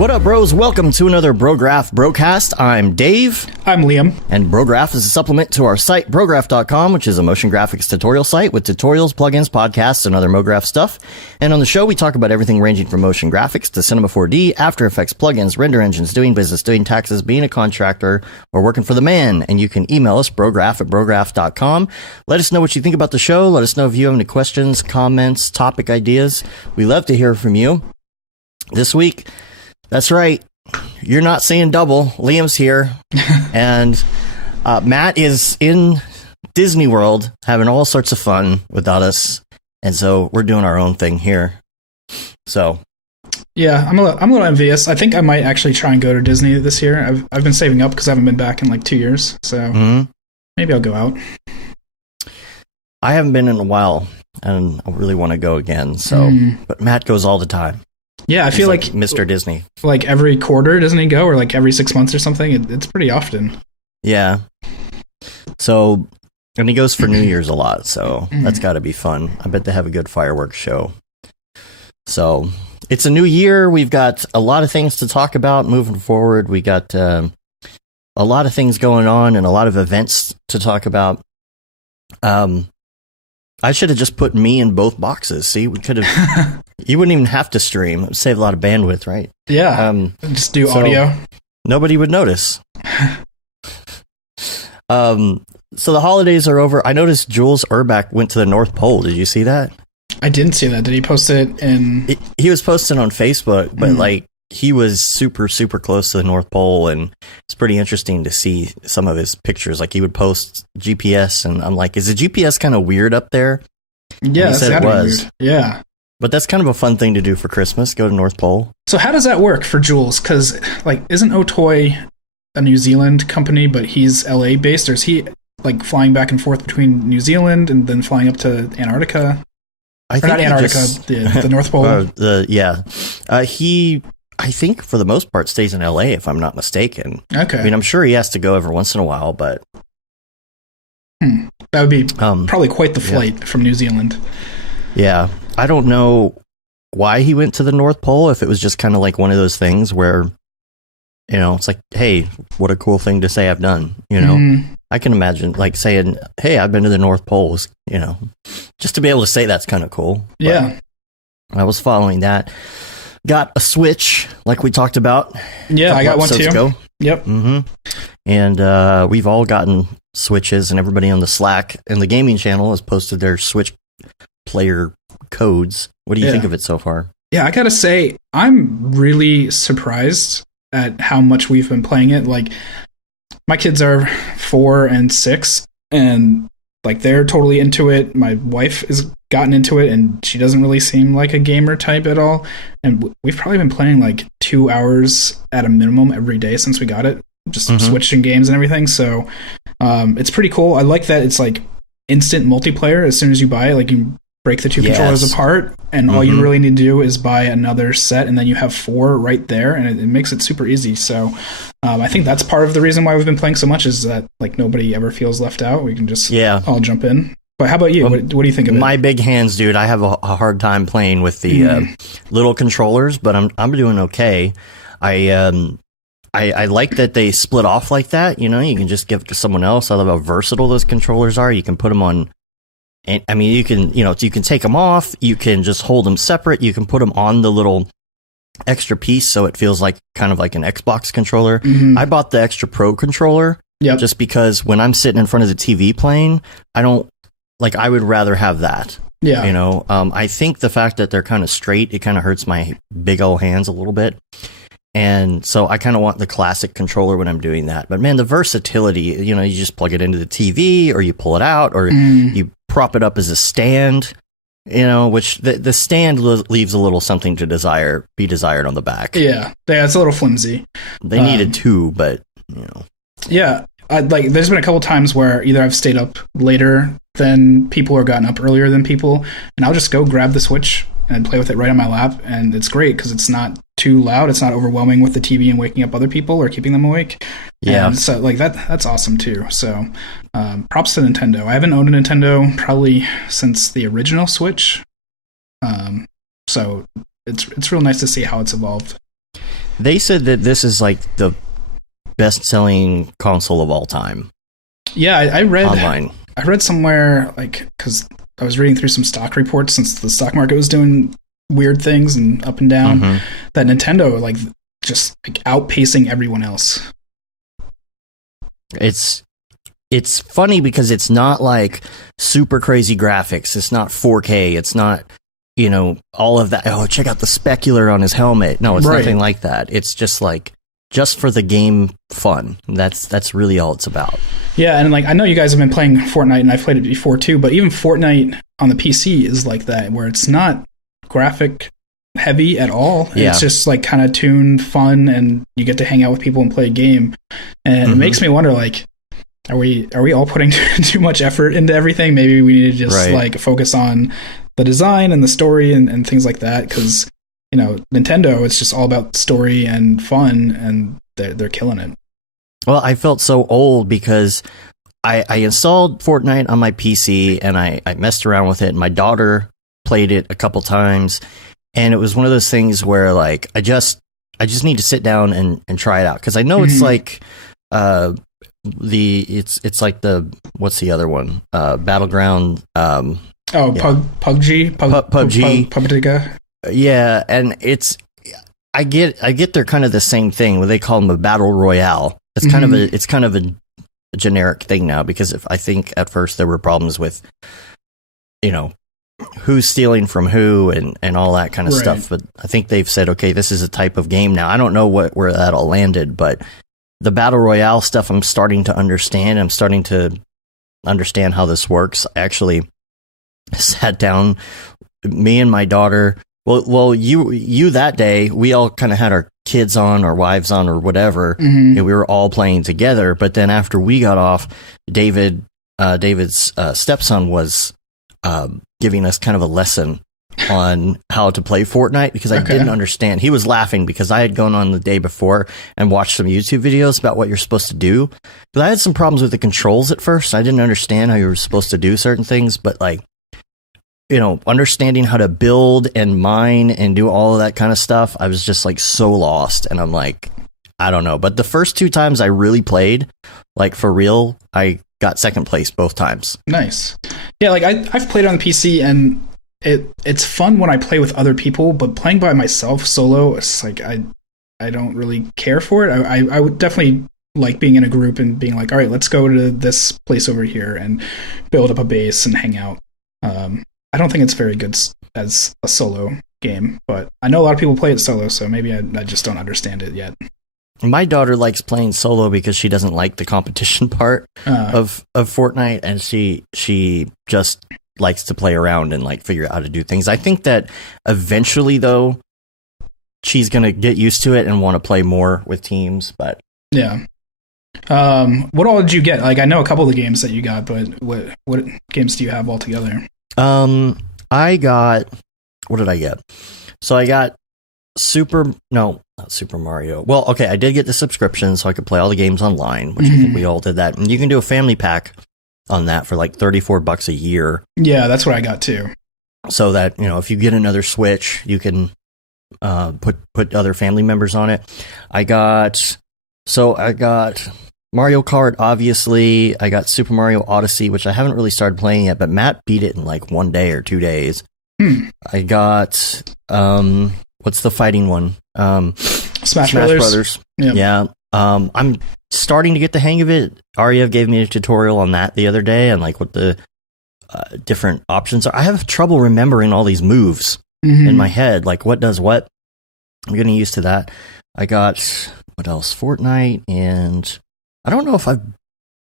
What up, bros? Welcome to another Brograph Brocast. I'm Dave. I'm Liam. And Brograph is a supplement to our site, Brograph.com, which is a motion graphics tutorial site with tutorials, plugins, podcasts, and other MoGraph stuff. And on the show, we talk about everything ranging from motion graphics to Cinema 4D, After Effects, plugins, render engines, doing business, doing taxes, being a contractor, or working for the man. And you can email us, Brograph at Brograph.com. Let us know what you think about the show. Let us know if you have any questions, comments, topic ideas. We love to hear from you. This week, that's right, you're not seeing double. Liam's here, and Matt is in Disney World having all sorts of fun without us, and so we're doing our own thing here. So, yeah, I'm a little envious. I think I might actually try and go to Disney this year. I've been saving up because I haven't been back in like 2 years, so maybe I'll go out. I haven't been in a while, and I really want to go again. So, but Matt goes all the time. Yeah, I feel like Mr. Disney. Like every quarter, doesn't he go? Or like every 6 months or something? It's pretty often. Yeah. So, and he goes for New Year's a lot, so that's got to be fun. I bet they have a good fireworks show. So, it's a new year. We've got a lot of things to talk about moving forward. We got a lot of things going on and a lot of events to talk about. I should have just put me in both boxes. See, we could have. You wouldn't even have to stream. It would save a lot of bandwidth, right? Yeah. Just do audio. Nobody would notice. So the holidays are over. I noticed Jules Urbach went to the North Pole. Did you see that? I didn't see that. Did he post it in? He was posting on Facebook, but like he was super, super close to the North Pole, and it's pretty interesting to see some of his pictures. Like he would post GPS, and I'm like, is the GPS kind of weird up there? Yeah, he said it was. Weird. Yeah. But that's kind of a fun thing to do for Christmas, go to North Pole. So how does that work for Jules? Because, like, isn't Otoy a New Zealand company, but he's LA based? Or is he, like, flying back and forth between New Zealand and then flying up to Antarctica? I think not Antarctica, the North Pole. He, I think, for the most part, stays in LA, if I'm not mistaken. Okay. I mean, I'm sure he has to go every once in a while, but... That would be probably quite the flight from New Zealand. Yeah. I don't know why he went to the North Pole, if it was just kind of like one of those things where, you know, it's like, hey, what a cool thing to say I've done, you know? I can imagine, like, saying, hey, I've been to the North Pole, you know, just to be able to say that's kind of cool. Yeah. But I was following that. Got a Switch, like we talked about. Yeah, I got one too. Ago. Yep. And we've all gotten Switches, and everybody on the Slack and the gaming channel has posted their Switch player codes. What do you think of it so far? Yeah, I gotta say, I'm really surprised at how much we've been playing it. Like, my kids are 4 and 6, and like they're totally into it. My wife has gotten into it, and she doesn't really seem like a gamer type at all. And we've probably been playing like 2 hours at a minimum every day since we got it, just switching games and everything. So it's pretty cool. I like that it's like instant multiplayer as soon as you buy it. Like, you break the two controllers apart, and all you really need to do is buy another set, and then you have 4 right there, and it makes it super easy. So I think that's part of the reason why we've been playing so much, is that like nobody ever feels left out. We can just all jump in. But how about you? What do you think of it? My big hands, dude. I have a hard time playing with the little controllers, but I'm doing okay. I like that they split off like that. You know, you can just give it to someone else. I love how versatile those controllers are. You can put them on. And, I mean, you can take them off. You can just hold them separate. You can put them on the little extra piece, so it feels like kind of like an Xbox controller. I bought the Extra Pro controller just because when I'm sitting in front of the TV playing, I would rather have that. Yeah. You know, I think the fact that they're kind of straight, it kind of hurts my big old hands a little bit. And so I kind of want the classic controller when I'm doing that. But man, the versatility, you know, you just plug it into the TV, or you pull it out, or you prop it up as a stand, you know, which the stand leaves a little something to be desired on the back. Yeah, it's a little flimsy. They needed 2, but, you know. Yeah, there's been a couple times where either I've stayed up later than people or gotten up earlier than people, and I'll just go grab the Switch and play with it right on my lap, and it's great because it's not too loud. It's not overwhelming with the TV and waking up other people or keeping them awake. Yeah. And so like that's awesome too. So props to Nintendo. I haven't owned a Nintendo probably since the original Switch. So it's real nice to see how it's evolved. They said that this is like the best-selling console of all time. Yeah, I read online. I read somewhere, like, because I was reading through some stock reports since the stock market was doing weird things and up and down, that Nintendo, like, just like outpacing everyone else. It's funny because it's not like super crazy graphics. It's not 4K. It's not, all of that. Oh, check out the specular on his helmet. No, it's nothing like that. It's just like, just for the game fun. That's really all it's about. Yeah, and like I know you guys have been playing Fortnite, and I've played it before too, but even Fortnite on the PC is like that, where it's not graphic heavy at all. Yeah. It's just like kind of tuned, fun, and you get to hang out with people and play a game. And it makes me wonder, like, are we all putting too much effort into everything? Maybe we need to just like focus on the design and the story and things like that, because Nintendo, it's just all about story and fun, and they're killing it. Well, I felt so old because I installed Fortnite on my PC and I messed around with it, and my daughter played it a couple times, and it was one of those things where like I just need to sit down and try it out, because I know it's like it's like the, what's the other one, Battleground, PUBG. Yeah, and I get they're kind of the same thing, where they call them a battle royale. It's kind of a generic thing now, because I think at first there were problems with who's stealing from who and all that kind of stuff, but I think they've said, okay, this is a type of game now. I don't know where that all landed, but the battle royale stuff I'm starting to understand. I'm starting to understand how this works. I actually sat down, me and my daughter. Well, you that day, we all kind of had our kids on, our wives on, or whatever, and we were all playing together. But then after we got off, David's stepson was giving us kind of a lesson on how to play Fortnite, because I didn't understand. He was laughing because I had gone on the day before and watched some YouTube videos about what you're supposed to do. But I had some problems with the controls at first. I didn't understand how you were supposed to do certain things, but like, understanding how to build and mine and do all of that kind of stuff, I was just like so lost. And I'm like, I don't know. But the first 2 times I really played, like for real, I got second place both times. Nice. Yeah, like I've played on the PC, and it's fun when I play with other people, but playing by myself solo, it's like I don't really care for it. I would definitely like being in a group and being like, all right, let's go to this place over here and build up a base and hang out. I don't think it's very good as a solo game, but I know a lot of people play it solo, so maybe I just don't understand it yet. My daughter likes playing solo because she doesn't like the competition part of Fortnite, and she just likes to play around and like figure out how to do things. I think that eventually, though, she's gonna get used to it and want to play more with teams. But yeah. What all did you get? Like, I know a couple of the games that you got, but what games do you have altogether? I got, what did I get? So I got not Super Mario. Well, okay, I did get the subscription so I could play all the games online, which I think we all did that. And you can do a family pack on that for like $34 a year. Yeah, that's what I got too. So that, if you get another Switch, you can put other family members on it. I got Mario Kart, obviously. I got Super Mario Odyssey, which I haven't really started playing yet, but Matt beat it in like 1 day or 2 days. I got, what's the fighting one? Smash Brothers. Yep. Yeah. I'm starting to get the hang of it. Arya gave me a tutorial on that the other day, and like what the different options are. I have trouble remembering all these moves in my head, like what does what. I'm getting used to that. I got, what else? Fortnite, and I don't know if I've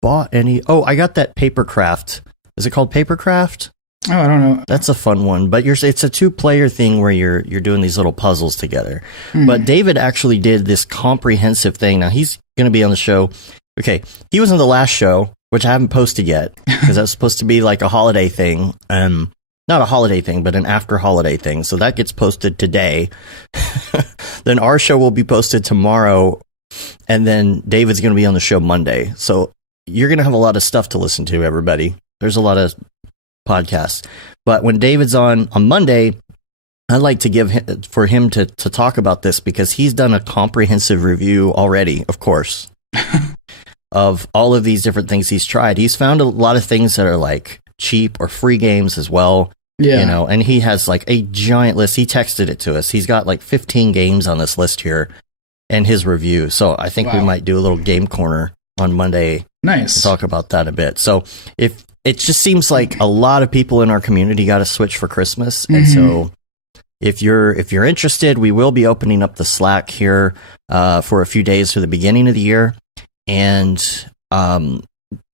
bought any. Oh, I got that Papercraft. Is it called Papercraft? Oh, I don't know. That's a fun one, but it's a 2-player thing where you're doing these little puzzles together. But David actually did this comprehensive thing. Now he's going to be on the show. Okay, he was on the last show, which I haven't posted yet because that's supposed to be like a holiday thing. Not a holiday thing, but an after holiday thing. So that gets posted today. Then our show will be posted tomorrow, and then David's going to be on the show Monday. So you're going to have a lot of stuff to listen to, everybody. There's a lot of podcasts. But when David's on Monday, I'd like to give him, for him to talk about this because he's done a comprehensive review already, of course, of all of these different things he's tried. He's found a lot of things that are like cheap or free games as well. Yeah. You know, and he has like a giant list. He texted it to us. He's got like 15 games on this list here and his review. So I think we might do a little game corner on Monday. Nice. And talk about that a bit. So if it just seems like a lot of people in our community got a Switch for Christmas. And so if you're interested, we will be opening up the Slack here for a few days for the beginning of the year. And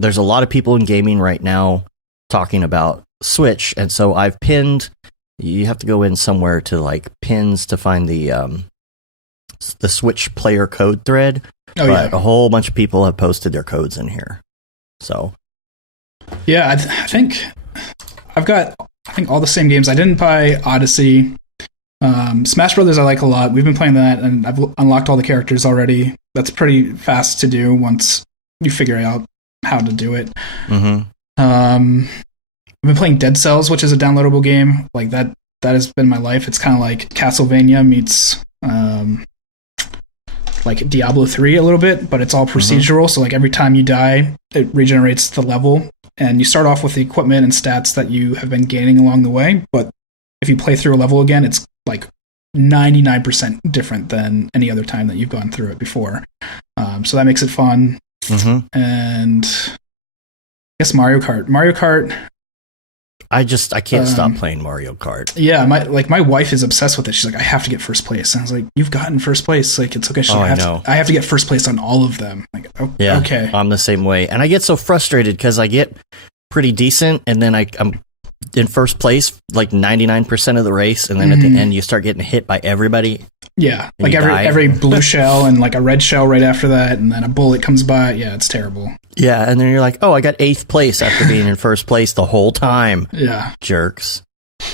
there's a lot of people in gaming right now talking about Switch, and so I've pinned. You have to go in somewhere to like pins to find the Switch player code thread. But a whole bunch of people have posted their codes in here. So yeah, I think I've got all the same games. I didn't buy Odyssey. Smash Brothers I like a lot. We've been playing that, and I've unlocked all the characters already. That's pretty fast to do once you figure out how to do it. I've been playing Dead Cells, which is a downloadable game. Like that has been my life. It's kind of like Castlevania meets like Diablo 3 a little bit, but it's all procedural. So like every time you die, it regenerates the level, and you start off with the equipment and stats that you have been gaining along the way. But if you play through a level again, it's like 99% different than any other time that you've gone through it before. So that makes it fun. And I guess Mario Kart. I can't stop playing Mario Kart. Yeah, my wife is obsessed with it. She's like, I have to get first place. And I was like, you've gotten first place. Like, it's okay. She's like, I have to get first place on all of them. Like, okay. I'm the same way. And I get so frustrated because I get pretty decent, and then I'm in first place like 99% of the race, and then at the end you start getting hit by everybody. Yeah, like every blue shell and like a red shell right after that, and then a bullet comes by. Yeah, it's terrible. Yeah, and then you're like, oh, I got 8th place after being in first place the whole time. Yeah. Jerks.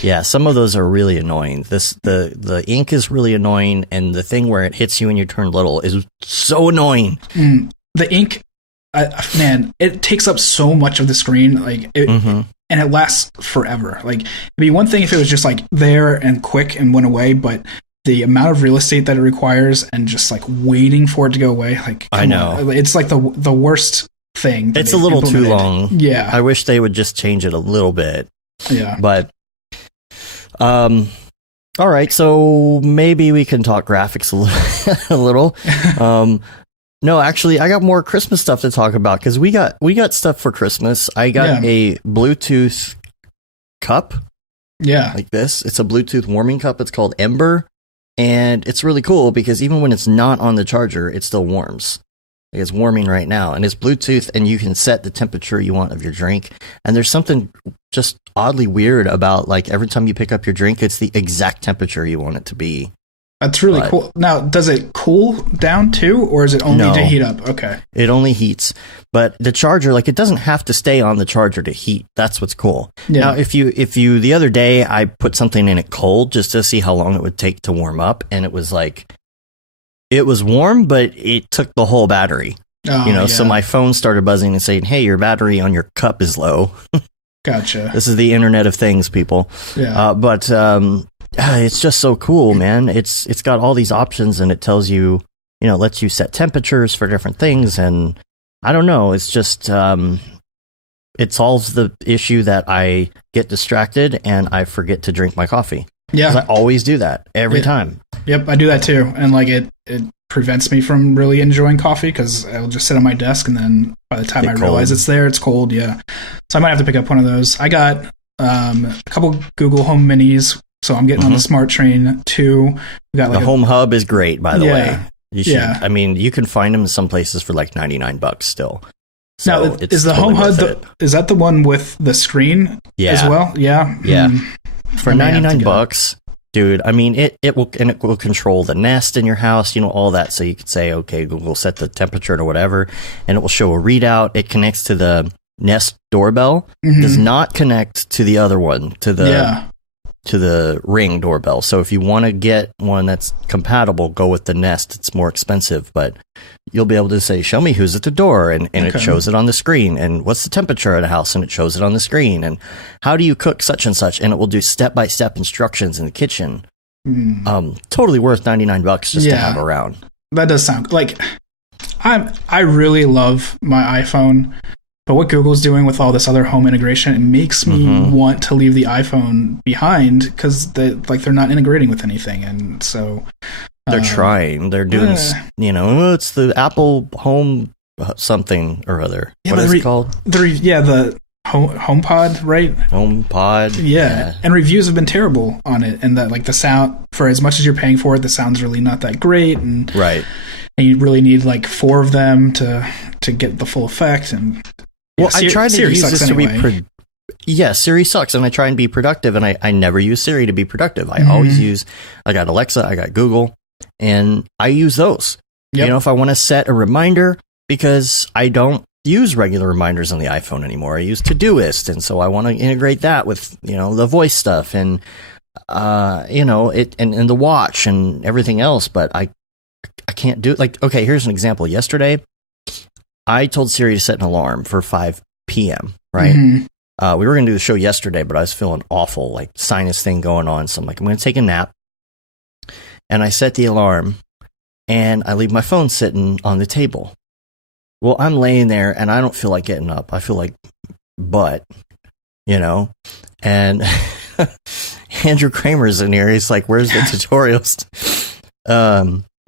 Yeah, some of those are really annoying. The ink is really annoying, and the thing where it hits you when you turn little is so annoying. The ink, man, it takes up so much of the screen. Like and it lasts forever. Like, it'd be one thing if it was just like there and quick and went away, but the amount of real estate that it requires and just like waiting for it to go away, like, I know it's like the worst thing. It's a little too long. Yeah, I wish they would just change it a little bit. Yeah, but all right, so maybe we can talk graphics a little. No, actually, I got more Christmas stuff to talk about because we got stuff for Christmas. I got a Bluetooth cup. Yeah. Like this. It's a Bluetooth warming cup. It's called Ember. And it's really cool because even when it's not on the charger, it still warms. Like, it's warming right now. And it's Bluetooth, and you can set the temperature you want of your drink. And there's something just oddly weird about, like, every time you pick up your drink, it's the exact temperature you want it to be. That's really cool. Now, does it cool down too, or is it only to heat up? Okay. It only heats. But the charger, like, it doesn't have to stay on the charger to heat. That's what's cool. Yeah. Now, if you the other day, I put something in it cold just to see how long it would take to warm up, and it was like, it was warm, but it took the whole battery. So my phone started buzzing and saying, hey, your battery on your cup is low. Gotcha. This is the Internet of Things, people. Yeah. But it's just so cool, man. It's got all these options, and it tells you, lets you set temperatures for different things. And I don't know, it's just, it solves the issue that I get distracted and I forget to drink my coffee. Yeah. 'Cause I always do that every time. Yep. I do that too. And like it prevents me from really enjoying coffee because I'll just sit on my desk, and then by the time I realize it's there, it's cold. Yeah. So I might have to pick up one of those. I got a couple Google Home Minis. So I'm getting on the smart train too. We got like the Home Hub is great, by the way. You should, yeah. I mean, you can find them in some places for like $99 still. So now, is the Home Hub is that the one with the screen as well? Yeah. Yeah. For $99, dude, I mean, it will control the Nest in your house, all that. So you could say, okay, Google, set the temperature to whatever, and it will show a readout. It connects to the Nest doorbell. Does not connect to the other one, to the Ring doorbell. So if you want to get one that's compatible, go with the Nest. It's more expensive, but you'll be able to say, show me who's at the door, and it shows it on the screen, and what's the temperature at a house, and it shows it on the screen, and how do you cook such and such, and it will do step-by-step instructions in the kitchen. Totally worth $99 just to have around. That does sound like I really love my iPhone, but what Google's doing with all this other home integration, it makes me want to leave the iPhone behind because they're not integrating with anything, and so they're trying. They're doing, it's the Apple Home something or other. Yeah, what is it called? The HomePod, right? HomePod. Yeah, and reviews have been terrible on it, and that the sound, for as much as you're paying for it, the sound's really not that great, and right. And you really need 4 of them to get the full effect. And I try to use this to be Siri sucks, and I try and be productive, and I never use Siri to be productive. I always I got Alexa, I got Google, and I use those. Yep. If I want to set a reminder, because I don't use regular reminders on the iPhone anymore. I use Todoist, and so I want to integrate that with the voice stuff and it and the watch and everything else. But I can't do it. Okay, here's an example. Yesterday, I told Siri to set an alarm for 5 p.m. Right? We were going to do the show yesterday, but I was feeling awful, sinus thing going on. So I'm like, I'm going to take a nap, and I set the alarm, and I leave my phone sitting on the table. Well, I'm laying there, and I don't feel like getting up. I feel like butt, and Andrew Kramer's in here. He's like, where's the tutorials?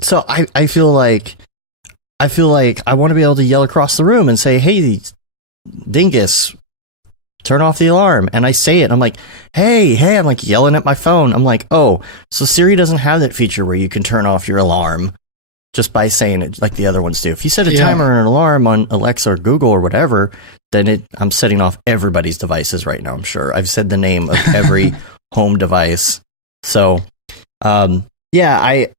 So I feel like I want to be able to yell across the room and say, hey, dingus, turn off the alarm. And I say it. I'm like, hey, I'm yelling at my phone. I'm like, oh, so Siri doesn't have that feature where you can turn off your alarm just by saying it like the other ones do. If you set a timer and an alarm on Alexa or Google or whatever, then I'm setting off everybody's devices right now, I'm sure. I've said the name of every home device. So, I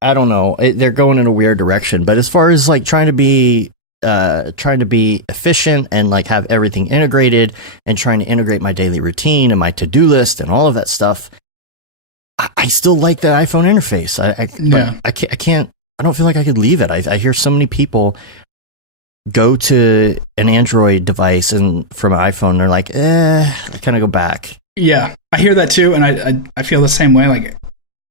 don't know. They're going in a weird direction. But as far as trying to be efficient and have everything integrated and trying to integrate my daily routine and my to-do list and all of that stuff, I still like the iPhone interface. I can't. I don't feel like I could leave it. I hear so many people go to an Android device and from an iPhone, they're like, I kind of go back. Yeah, I hear that too, and I feel the same way.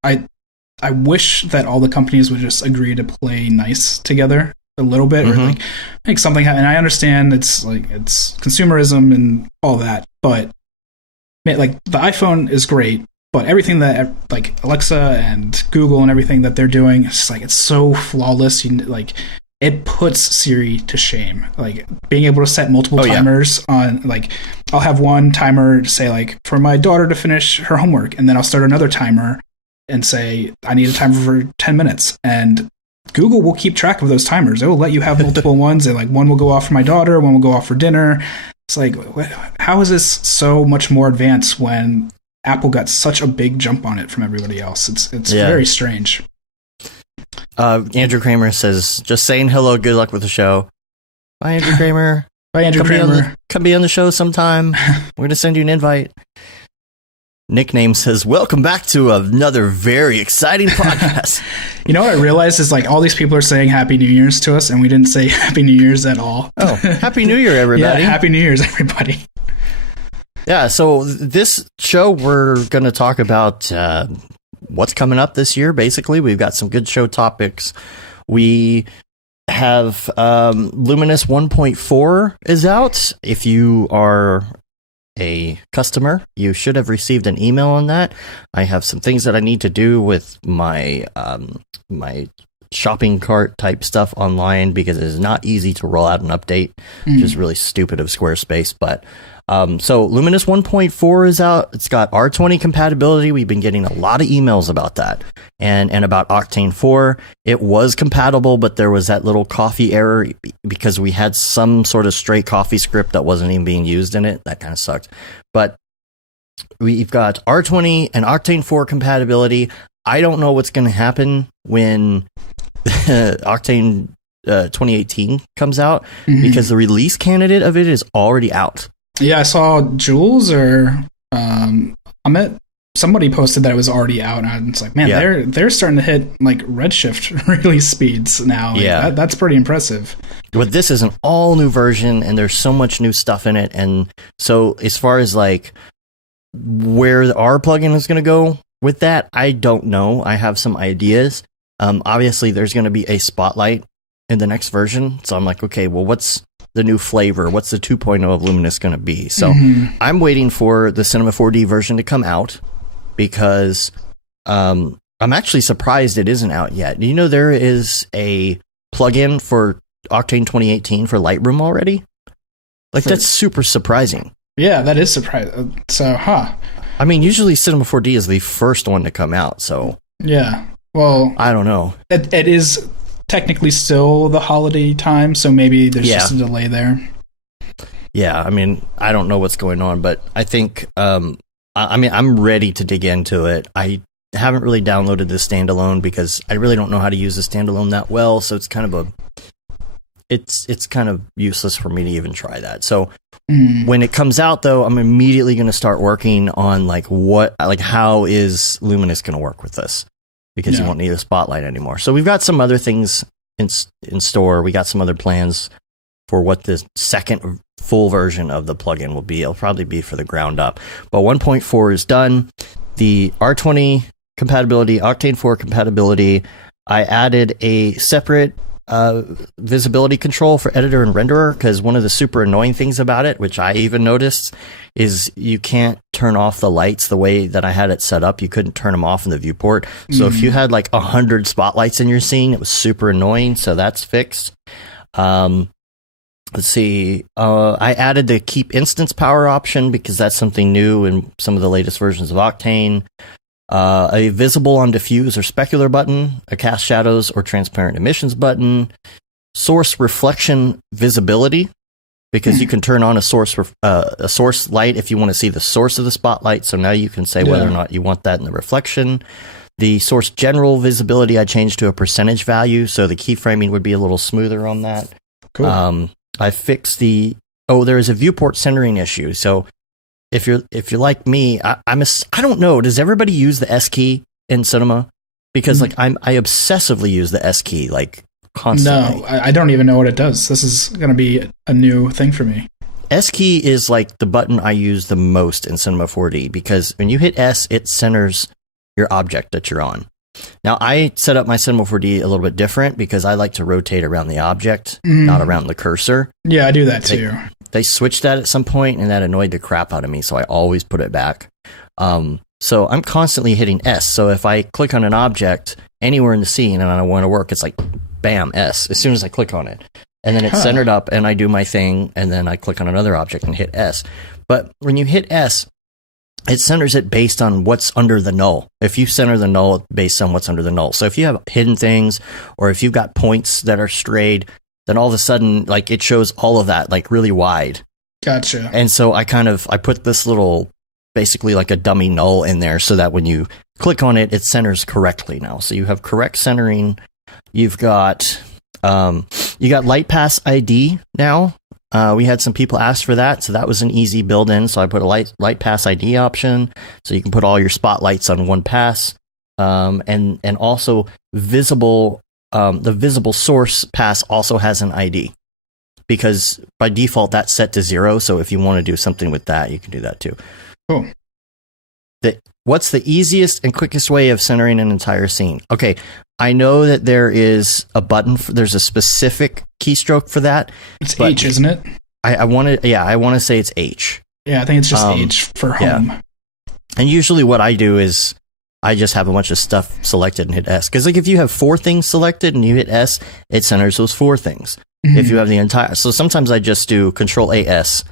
I wish that all the companies would just agree to play nice together a little bit, or make something happen. And I understand it's consumerism and all that, but the iPhone is great. But everything that Alexa and Google and everything that they're doing, it's so flawless. It puts Siri to shame. Being able to set multiple timers on I'll have one timer to say for my daughter to finish her homework, and then I'll start another timer and say I need a timer for 10 minutes. And Google will keep track of those timers. It will let you have multiple ones. And one will go off for my daughter, one will go off for dinner. It's how is this so much more advanced when Apple got such a big jump on it from everybody else? It's very strange. Andrew Kramer says, just saying hello, good luck with the show. Bye, Andrew Kramer. Bye, Andrew Kramer. Come be on the show sometime. We're going to send you an invite. Nickname says, welcome back to another very exciting podcast. You know what I realized is all these people are saying Happy New Year's to us, and we didn't say Happy New Year's at all. Oh, Happy New Year, everybody. Yeah, Happy New Year's, everybody. Yeah, so this show, we're going to talk about what's coming up this year, basically. We've got some good show topics. We have Luminous 1.4 is out. If you are a customer, you should have received an email on that. I have some things that I need to do with my my shopping cart type stuff online, because it is not easy to roll out an update, which is really stupid of Squarespace. But so Luminous 1.4 is out. It's got R20 compatibility. We've been getting a lot of emails about that, and about Octane 4. It was compatible, but there was that little coffee error because we had some sort of straight coffee script that wasn't even being used in it. That kind of sucked. But we've got R20 and Octane 4 compatibility. I don't know what's going to happen when Octane 2018 comes out, because the release candidate of it is already out. Yeah, I saw Jules or Amit somebody posted that it was already out, and I was like, man, they're starting to hit like Redshift release speeds now. Like, that's pretty impressive. But this is an all new version, and there's so much new stuff in it. And so, as far as like where our plugin is going to go with that, I don't know. I have some ideas. Obviously, there's going to be a spotlight in the next version. So I'm like, okay, well, what's the new flavor? What's the 2.0 of Luminous going to be? So I'm waiting for the Cinema 4D version to come out because I'm actually surprised it isn't out yet. Do you know there is a plugin for Octane 2018 for Lightroom already? Like, that's super surprising. Yeah, that is surprising. So, I mean, usually Cinema 4D is the first one to come out, so... Yeah, well... I don't know. It is technically still the holiday time, so maybe there's just a delay there. Yeah, I mean, I don't know what's going on, but I think... I mean, I'm ready to dig into it. I haven't really downloaded the standalone because I really don't know how to use the standalone that well, so it's kind of it's kind of useless for me to even try that. So when it comes out, though, I'm immediately going to start working on how is Luminous going to work with this, because you won't need a spotlight anymore. So we've got some other things in store. We got some other plans for what the second full version of the plugin will be. It'll probably be for the ground up. But 1.4 is done. The R20 compatibility, Octane 4 compatibility. I added a separate visibility control for editor and renderer, because one of the super annoying things about it, which I even noticed, is you can't turn off the lights the way that I had it set up. You couldn't turn them off in the viewport. So if you had like 100 spotlights in your scene, it was super annoying. So that's fixed. Let's see. I added the keep instance power option because that's something new in some of the latest versions of Octane. A visible on diffuse or specular button, a cast shadows or transparent emissions button, source reflection visibility, because you can turn on a source light if you want to see the source of the spotlight. So now you can say whether or not you want that in the reflection. The source general visibility I changed to a percentage value, so the keyframing would be a little smoother on that. Cool. I fixed there is a viewport centering issue. So if you're like me, I don't know. Does everybody use the S key in cinema? Because like I obsessively use the S key like constantly. No, I don't even know what it does. This is going to be a new thing for me. S key is like the button I use the most in Cinema 4D, because when you hit S, it centers your object that you're on. Now, I set up my Cinema 4D a little bit different because I like to rotate around the object, not around the cursor. Yeah, I do that too. They switched that at some point, and that annoyed the crap out of me, so I always put it back. So I'm constantly hitting S. So if I click on an object anywhere in the scene and I want to work, it's like, bam, S, as soon as I click on it. And then it's centered up, and I do my thing, and then I click on another object and hit S. But when you hit S, it centers it based on what's under the null. If you center the null based on what's under the null. So if you have hidden things, or if you've got points that are strayed, then all of a sudden, like, it shows all of that, like, really wide. Gotcha. And so I put this little, basically like a dummy null in there, so that when you click on it, it centers correctly now. So you have correct centering. You've got, light pass ID now. We had some people ask for that, so that was an easy build-in. So I put a light pass ID option, so you can put all your spotlights on one pass, and also visible. The visible source pass also has an ID, because by default that's set to 0. So if you want to do something with that, you can do that too. Cool. What's the easiest and quickest way of centering an entire scene? Okay, I know that there is a button. There's a specific keystroke for that. It's H, isn't it? I want to say it's H. Yeah, I think it's just H for home. Yeah. And usually what I do is I just have a bunch of stuff selected and hit S. Because like if you have 4 things selected and you hit S, it centers those 4 things. If you have the entire... So sometimes I just do Control AS,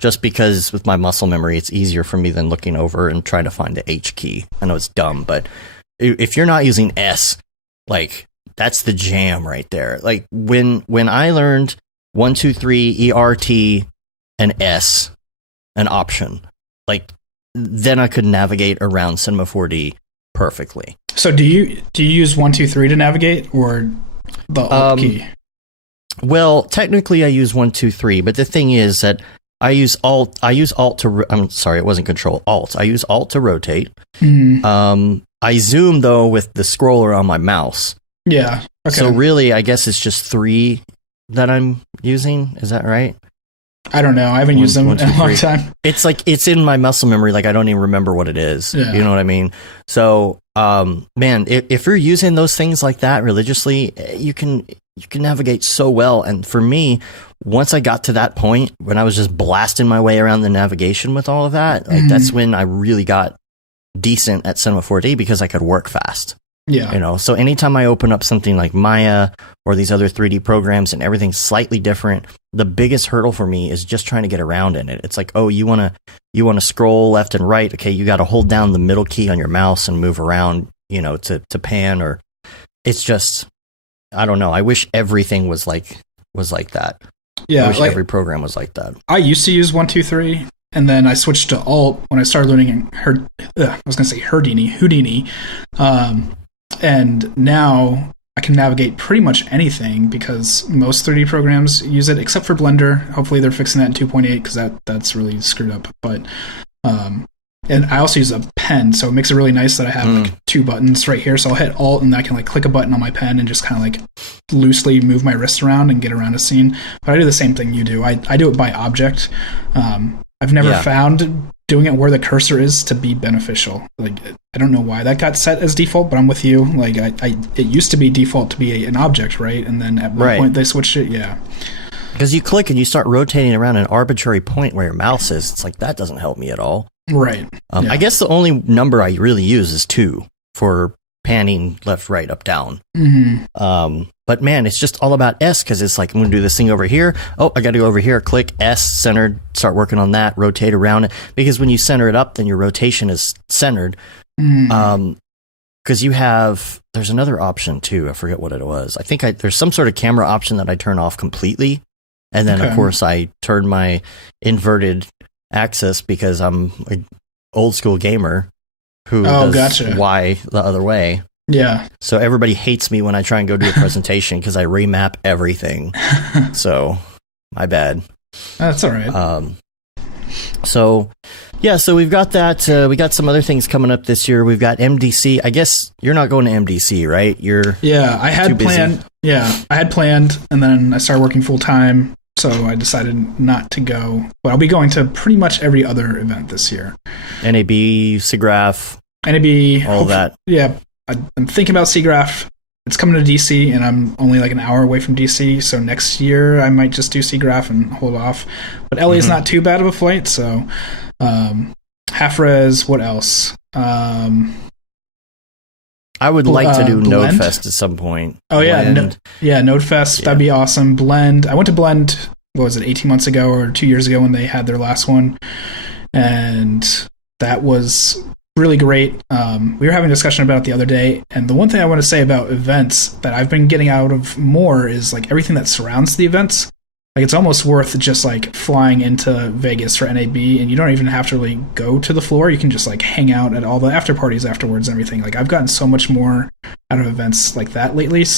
just because with my muscle memory, it's easier for me than looking over and trying to find the H key. I know it's dumb, but if you're not using S, like, that's the jam right there. Like, when I learned 1, 2, 3, ERT, and S, an option, like, then I could navigate around Cinema 4D perfectly. So do you use 1, 2, 3 to navigate, or the Alt key? Well, technically I use 1, 2, 3, but the thing is that I use Alt. I'm sorry, it wasn't Control. Alt. I use Alt to rotate. I zoom though with the scroller on my mouse. Yeah. Okay. So really, I guess it's just 3 that I'm using. Is that right? I don't know. I haven't used them in a long time. It's like it's in my muscle memory. Like I don't even remember what it is. Yeah. You know what I mean? So, man, if you're using those things like that religiously, you can navigate so well. And for me, once I got to that point when I was just blasting my way around the navigation with all of that, like that's when I really got decent at Cinema 4D because I could work fast. Yeah. You know, so anytime I open up something like Maya or these other 3D programs and everything's slightly different, the biggest hurdle for me is just trying to get around in it. It's like, oh, you want to scroll left and right. Okay, you got to hold down the middle key on your mouse and move around, you know, to pan, or it's just, I don't know. I wish everything was like that. Yeah. I wish every program was like that. I used to use 1, 2, 3, and then I switched to Alt when I started learning Houdini. And now I can navigate pretty much anything because most 3D programs use it, except for Blender. Hopefully they're fixing that in 2.8 because that's really screwed up. But and I also use a pen, so it makes it really nice that I have like 2 buttons right here. So I'll hit Alt and I can like click a button on my pen and just kind of like loosely move my wrist around and get around a scene. But I do the same thing you do. I do it by object. I've never found doing it where the cursor is to be beneficial. Like, I don't know why that got set as default, but I'm with you. Like, it used to be default to be an object, right? And then at one point they switched it. Yeah. Because you click and you start rotating around an arbitrary point where your mouse is. It's like, that doesn't help me at all. Right. I guess the only number I really use is 2 for panning left, right, up, down. But man, it's just all about S because it's like, I'm going to do this thing over here. Oh, I got to go over here, click S, centered, start working on that, rotate around it. Because when you center it up, then your rotation is centered. Because there's another option too. I forget what it was. I think there's some sort of camera option that I turn off completely. And then, of course, I turn my inverted axis because I'm an old school gamer who does Y the other way. Yeah. So everybody hates me when I try and go do a presentation because I remap everything. So, my bad. That's all right. So we've got that. We got some other things coming up this year. We've got MDC. I guess you're not going to MDC, right? I had planned. Yeah, I had planned, and then I started working full time, so I decided not to go. But I'll be going to pretty much every other event this year. NAB, SIGGRAPH, all that. Yeah. I'm thinking about SIGGRAPH. It's coming to DC, and I'm only like an hour away from DC, so next year I might just do SIGGRAPH and hold off. But LA is not too bad of a flight, so half res. What else? I would like to do NodeFest at some point. Oh Blend. NodeFest. Yeah. That'd be awesome. Blend. I went to Blend. What was it? 18 months ago or 2 years ago when they had their last one, and that was really great. We were having a discussion about it the other day, and the one thing I want to say about events that I've been getting out of more is like everything that surrounds the events. Like, it's almost worth just like flying into Vegas for NAB, and you don't even have to really go to the floor. You can just like hang out at all the after parties afterwards and everything. Like, I've gotten so much more out of events like that lately. So